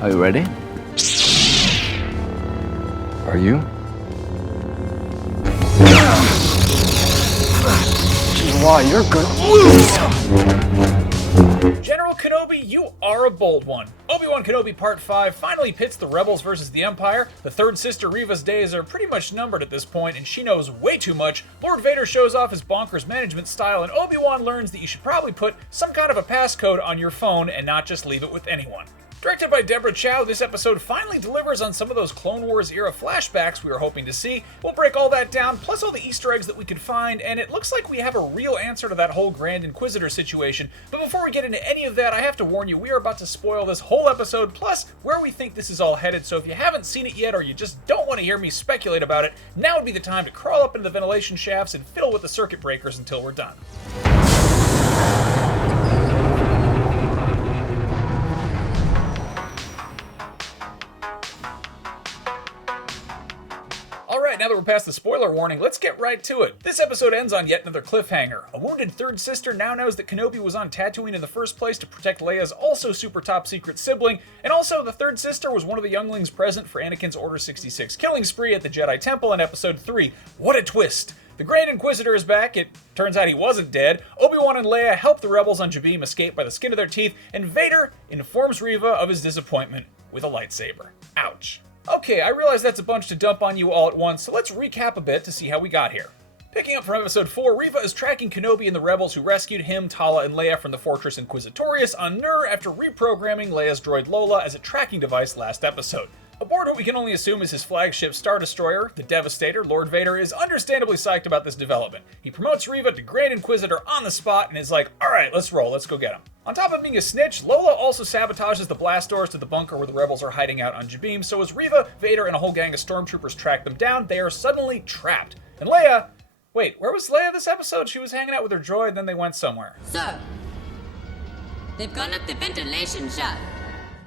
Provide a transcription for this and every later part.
Are you ready? Are you? Why, you're gonna lose! General Kenobi, you are a bold one. Obi-Wan Kenobi Part 5 finally pits the Rebels versus the Empire. The Third Sister Reva's days are pretty much numbered at this point, and she knows way too much. Lord Vader shows off his bonkers management style, and Obi-Wan learns that you should probably put some kind of a passcode on your phone and not just leave it with anyone. Directed by Deborah Chow, this episode finally delivers on some of those Clone Wars era flashbacks we were hoping to see. We'll break all that down, plus all the Easter eggs that we could find, and it looks like we have a real answer to that whole Grand Inquisitor situation. But before we get into any of that, I have to warn you, we are about to spoil this whole episode, plus where we think this is all headed, so if you haven't seen it yet or you just don't want to hear me speculate about it, now would be the time to crawl up into the ventilation shafts and fiddle with the circuit breakers until we're done. Now that we're past the spoiler warning, let's get right to it. This episode ends on yet another cliffhanger. A wounded Third Sister now knows that Kenobi was on Tatooine in the first place to protect Leia's also super top secret sibling, and also the Third Sister was one of the younglings present for Anakin's Order 66 killing spree at the Jedi Temple in Episode 3. What a twist! The Grand Inquisitor is back. It turns out he wasn't dead. Obi-Wan and Leia help the rebels on Jabiim escape by the skin of their teeth, and Vader informs Reva of his disappointment with a lightsaber. Ouch. Okay, I realize that's a bunch to dump on you all at once, so let's recap a bit to see how we got here. Picking up from Episode 4, Reva is tracking Kenobi and the rebels who rescued him, Tala, and Leia from the Fortress Inquisitorius on Nur after reprogramming Leia's droid Lola as a tracking device last episode. Aboard what we can only assume is his flagship Star Destroyer, the Devastator, Lord Vader is understandably psyched about this development. He promotes Reva to Grand Inquisitor on the spot and is like, alright, let's roll, let's go get him. On top of being a snitch, Lola also sabotages the blast doors to the bunker where the rebels are hiding out on Jabiim, so as Reva, Vader, and a whole gang of stormtroopers track them down, they are suddenly trapped. And Leia... Wait, where was Leia this episode? She was hanging out with her droid, then they went somewhere. Sir, they've gone up the ventilation shaft.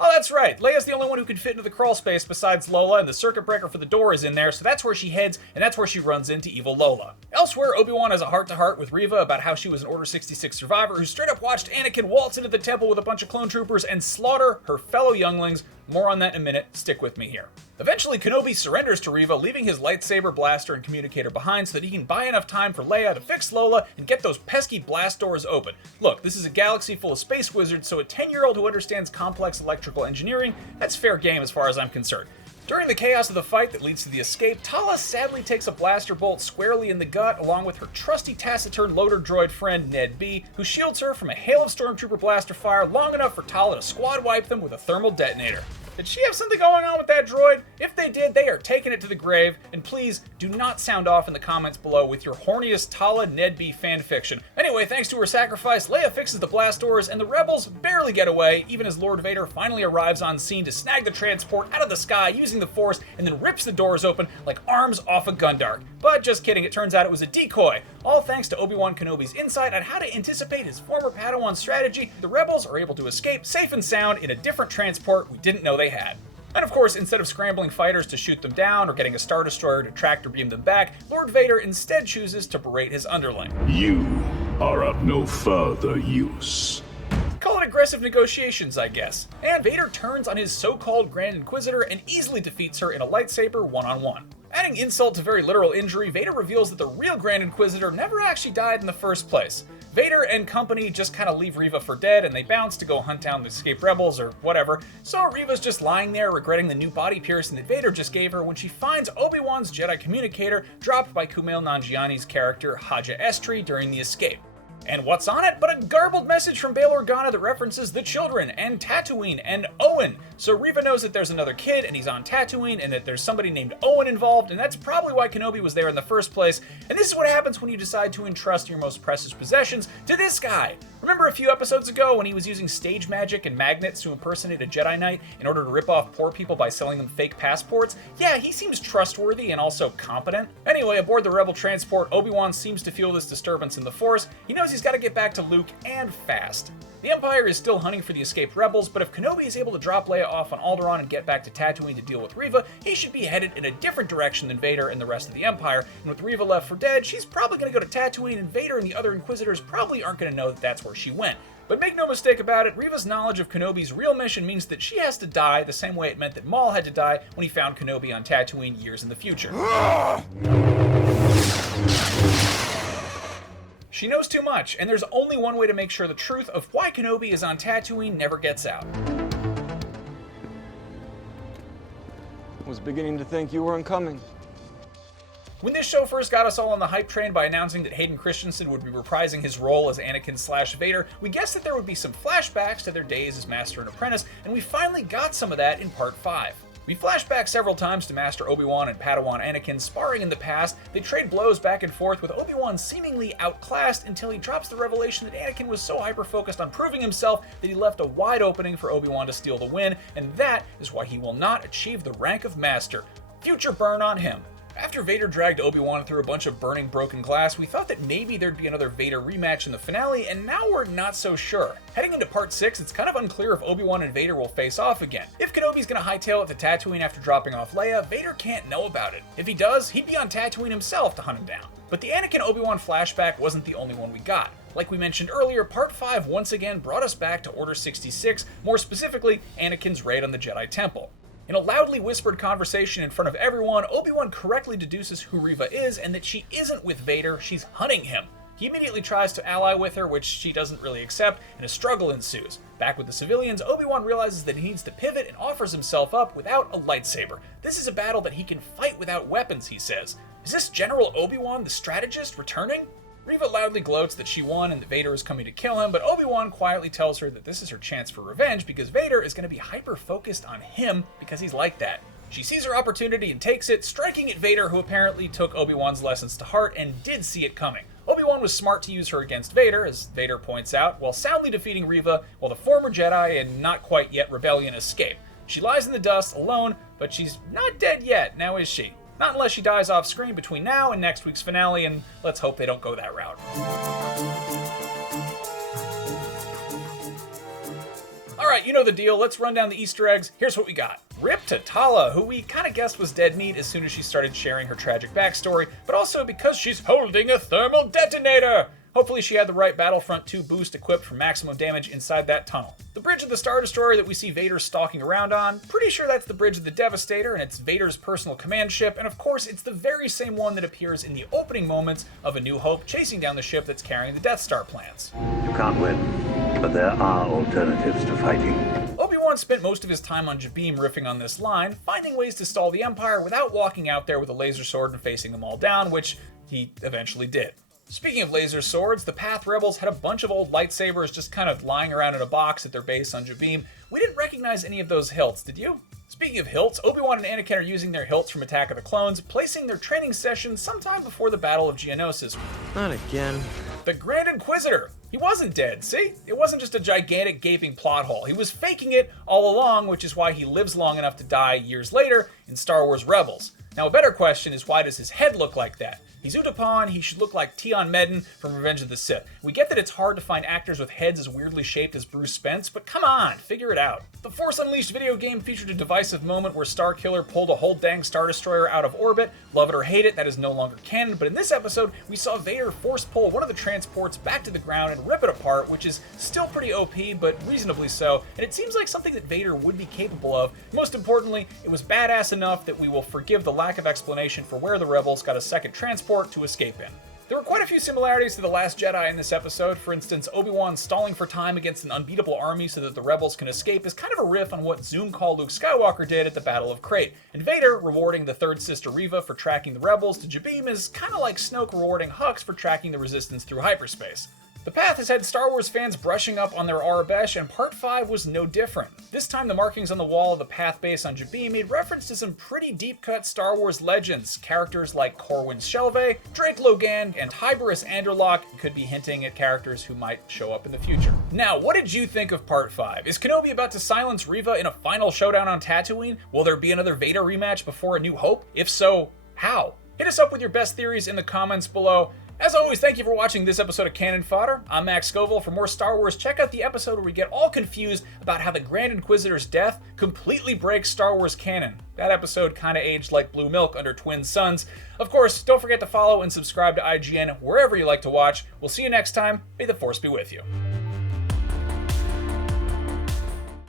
Oh, that's right. Leia's the only one who can fit into the crawl space besides Lola, and the circuit breaker for the door is in there, so that's where she heads, and that's where she runs into evil Lola. Elsewhere, Obi-Wan has a heart-to-heart with Reva about how she was an Order 66 survivor who straight up watched Anakin waltz into the temple with a bunch of clone troopers and slaughter her fellow younglings. More on that in a minute. Stick with me here. Eventually, Kenobi surrenders to Reva, leaving his lightsaber, blaster, and communicator behind so that he can buy enough time for Leia to fix Lola and get those pesky blast doors open. Look, this is a galaxy full of space wizards, so a 10-year-old who understands complex electrical engineering, that's fair game as far as I'm concerned. During the chaos of the fight that leads to the escape, Tala sadly takes a blaster bolt squarely in the gut, along with her trusty taciturn loader droid friend Ned B, who shields her from a hail of stormtrooper blaster fire long enough for Tala to squad wipe them with a thermal detonator. Did she have something going on with that droid? If they did, they are taking it to the grave, and please do not sound off in the comments below with your horniest Tala Ned B fanfiction. Anyway, thanks to her sacrifice, Leia fixes the blast doors, and the rebels barely get away, even as Lord Vader finally arrives on scene to snag the transport out of the sky using the Force, and then rips the doors open like arms off a Gundam. But just kidding, it turns out it was a decoy. All thanks to Obi-Wan Kenobi's insight on how to anticipate his former Padawan strategy, the rebels are able to escape safe and sound in a different transport we didn't know they had. And of course, instead of scrambling fighters to shoot them down or getting a Star Destroyer to track or beam them back, Lord Vader instead chooses to berate his underling. You are of no further use. Call it aggressive negotiations, I guess. And Vader turns on his so-called Grand Inquisitor and easily defeats her in a lightsaber one-on-one. Adding insult to very literal injury, Vader reveals that the real Grand Inquisitor never actually died in the first place. Vader and company just kind of leave Reva for dead, and they bounce to go hunt down the escaped rebels or whatever, so Reva's just lying there regretting the new body piercing that Vader just gave her when she finds Obi-Wan's Jedi communicator dropped by Kumail Nanjiani's character Haja Estri during the escape. And what's on it but a garbled message from Bail Organa that references the children and Tatooine and Owen. So Reva knows that there's another kid and he's on Tatooine and that there's somebody named Owen involved, and that's probably why Kenobi was there in the first place. And this is what happens when you decide to entrust your most precious possessions to this guy. Remember a few episodes ago when he was using stage magic and magnets to impersonate a Jedi Knight in order to rip off poor people by selling them fake passports? Yeah, he seems trustworthy and also competent. Anyway, aboard the Rebel transport, Obi-Wan seems to feel this disturbance in the Force. He knows he's got to get back to Luke, and fast. The Empire is still hunting for the escaped rebels, but if Kenobi is able to drop Leia off on Alderaan and get back to Tatooine to deal with Reva, he should be headed in a different direction than Vader and the rest of the Empire, and with Reva left for dead, she's probably going to go to Tatooine, and Vader and the other Inquisitors probably aren't going to know that that's where she went. But make no mistake about it, Reva's knowledge of Kenobi's real mission means that she has to die the same way it meant that Maul had to die when he found Kenobi on Tatooine years in the future. She knows too much, and there's only one way to make sure the truth of why Kenobi is on Tatooine never gets out. I was beginning to think you weren't coming. When this show first got us all on the hype train by announcing that Hayden Christensen would be reprising his role as Anakin/Vader, we guessed that there would be some flashbacks to their days as Master and Apprentice, and we finally got some of that in Part 5. We flash back several times to Master Obi-Wan and Padawan Anakin sparring in the past. They trade blows back and forth, with Obi-Wan seemingly outclassed until he drops the revelation that Anakin was so hyper-focused on proving himself that he left a wide opening for Obi-Wan to steal the win, and that is why he will not achieve the rank of Master. Future burn on him. After Vader dragged Obi-Wan through a bunch of burning broken glass, we thought that maybe there'd be another Vader rematch in the finale, and now we're not so sure. Heading into Part 6, it's kind of unclear if Obi-Wan and Vader will face off again. If Kenobi's gonna hightail it to Tatooine after dropping off Leia, Vader can't know about it. If he does, he'd be on Tatooine himself to hunt him down. But the Anakin Obi-Wan flashback wasn't the only one we got. Like we mentioned earlier, Part 5 once again brought us back to Order 66, more specifically, Anakin's raid on the Jedi Temple. In a loudly whispered conversation in front of everyone, Obi-Wan correctly deduces who Reva is and that she isn't with Vader, she's hunting him. He immediately tries to ally with her, which she doesn't really accept, and a struggle ensues. Back with the civilians, Obi-Wan realizes that he needs to pivot and offers himself up without a lightsaber. This is a battle that he can fight without weapons, he says. Is this General Obi-Wan, the strategist, returning? Reva loudly gloats that she won and that Vader is coming to kill him, but Obi-Wan quietly tells her that this is her chance for revenge because Vader is going to be hyper-focused on him because he's like that. She sees her opportunity and takes it, striking at Vader, who apparently took Obi-Wan's lessons to heart and did see it coming. Obi-Wan was smart to use her against Vader, as Vader points out, while soundly defeating Reva, while the former Jedi and not quite yet rebellion escape. She lies in the dust, alone, but she's not dead yet, now is she? Not unless she dies off screen between now and next week's finale, and let's hope they don't go that route. Alright, you know the deal, let's run down the Easter eggs. Here's what we got. Rip to Tala, who we kinda guessed was dead meat as soon as she started sharing her tragic backstory, but also because she's holding a thermal detonator! Hopefully she had the right Battlefront 2 boost equipped for maximum damage inside that tunnel. The bridge of the Star Destroyer that we see Vader stalking around on, pretty sure that's the bridge of the Devastator, and it's Vader's personal command ship, and of course it's the very same one that appears in the opening moments of A New Hope chasing down the ship that's carrying the Death Star plans. You can't win, but there are alternatives to fighting. Obi-Wan spent most of his time on Jabiim riffing on this line, finding ways to stall the Empire without walking out there with a laser sword and facing them all down, which he eventually did. Speaking of laser swords, the Path Rebels had a bunch of old lightsabers just kind of lying around in a box at their base on Jabiim. We didn't recognize any of those hilts, did you? Speaking of hilts, Obi-Wan and Anakin are using their hilts from Attack of the Clones, placing their training session sometime before the Battle of Geonosis. Not again. The Grand Inquisitor! He wasn't dead, see? It wasn't just a gigantic gaping plot hole. He was faking it all along, which is why he lives long enough to die years later in Star Wars Rebels. Now, a better question is, why does his head look like that? He's Utapau, he should look like Tion Medon from Revenge of the Sith. We get that it's hard to find actors with heads as weirdly shaped as Bruce Spence, but come on, figure it out. The Force Unleashed video game featured a divisive moment where Starkiller pulled a whole dang Star Destroyer out of orbit. Love it or hate it, that is no longer canon, but in this episode, we saw Vader force pull one of the transports back to the ground and rip it apart, which is still pretty OP, but reasonably so, and it seems like something that Vader would be capable of. Most importantly, it was badass enough that we will forgive the lack of explanation for where the Rebels got a second transport to escape in. There were quite a few similarities to The Last Jedi in this episode. For instance, Obi-Wan stalling for time against an unbeatable army so that the rebels can escape is kind of a riff on what Zoom called Luke Skywalker did at the Battle of Crate. And Vader rewarding the Third Sister Reva for tracking the rebels to Jabiim is kind of like Snoke rewarding Hux for tracking the Resistance through hyperspace. The Path has had Star Wars fans brushing up on their Arabesh, and Part 5 was no different. This time the markings on the wall of the Path base on Jabiim made reference to some pretty deep-cut Star Wars legends. Characters like Corwin Shelvey, Drake Logan, and Hyberus Anderlock could be hinting at characters who might show up in the future. Now, what did you think of Part 5? Is Kenobi about to silence Reva in a final showdown on Tatooine? Will there be another Vader rematch before A New Hope? If so, how? Hit us up with your best theories in the comments below. As always, thank you for watching this episode of Canon Fodder. I'm Max Scoville. For more Star Wars, check out the episode where we get all confused about how the Grand Inquisitor's death completely breaks Star Wars canon. That episode kinda aged like blue milk under twin suns. Of course, don't forget to follow and subscribe to IGN wherever you like to watch. We'll see you next time. May the Force be with you.